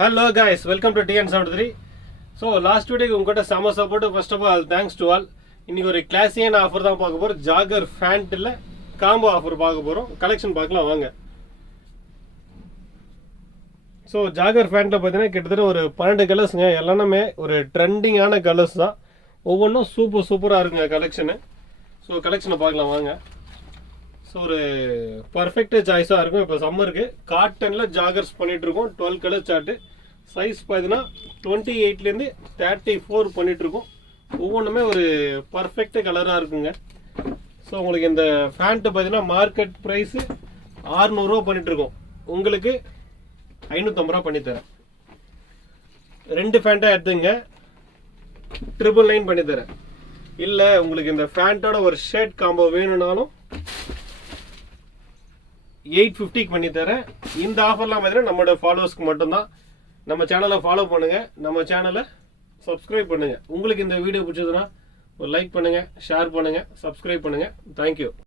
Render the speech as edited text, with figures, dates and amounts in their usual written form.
Hello guys, welcome to TN73. So last video உங்ககிட்ட செம support. First of all thanks to all. இன்னைக்கு ஒரு கிளாஸியான offer தான் பார்க்க போறோம். ஜாகர் ஃபேண்ட்ல காம்போ ஆஃபர் பார்க்க போறோம். கலெக்ஷன் பார்க்கலாம் வாங்க. ஸோ ஜாகர் ஃபேண்ட்ல பார்த்தீங்கன்னா கிட்டத்தட்ட ஒரு 12 கலர்ஸுங்க. எல்லாமே ஒரு ட்ரெண்டிங்கான கலர்ஸ் தான். ஒவ்வொன்றும் சூப்பராக இருக்குங்க கலெக்ஷனு. ஸோ கலெக்ஷனை பார்க்கலாம் வாங்க. ஸோ ஒரு பர்ஃபெக்ட் சாய்ஸாக இருக்கும். இப்போ சம்மருக்கு காட்டனில் ஜாகர்ஸ் பண்ணிகிட்ருக்கோம். 12 கலர் சார்ட்டு. சைஸ் பார்த்தீங்கன்னா 28லேருந்து 34 பண்ணிகிட்ருக்கோம். ஒவ்வொன்றுமே ஒரு பர்ஃபெக்ட் கலராக இருக்குங்க. ஸோ உங்களுக்கு இந்த ஃபேண்ட்டு பார்த்தீங்கன்னா மார்க்கெட் ப்ரைஸு 600 ரூபா பண்ணிகிட்ருக்கோம். உங்களுக்கு 550 ரூபா பண்ணித்தரேன். 2 ஃபேண்ட்டாக எடுத்துங்க, 999 பண்ணித்தரேன். இல்லை உங்களுக்கு இந்த ஃபேண்ட்டோட ஒரு ஷர்ட் காம்போ வேணும்னாலும் 850 பண்ணி தரேன். இந்த ஆஃபர்லாம் பார்த்தீங்கன்னா நம்மளோட ஃபாலோவர்ஸ்க்கு மட்டும்தான். நம்ம சேனலை ஃபாலோ பண்ணுங்கள், நம்ம சேனலை சப்ஸ்கிரைப் பண்ணுங்கள். உங்களுக்கு இந்த வீடியோ பிடிச்சதுன்னா ஒரு லைக் பண்ணுங்கள், ஷேர் பண்ணுங்கள், சப்ஸ்கிரைப் பண்ணுங்கள். தேங்க்யூ.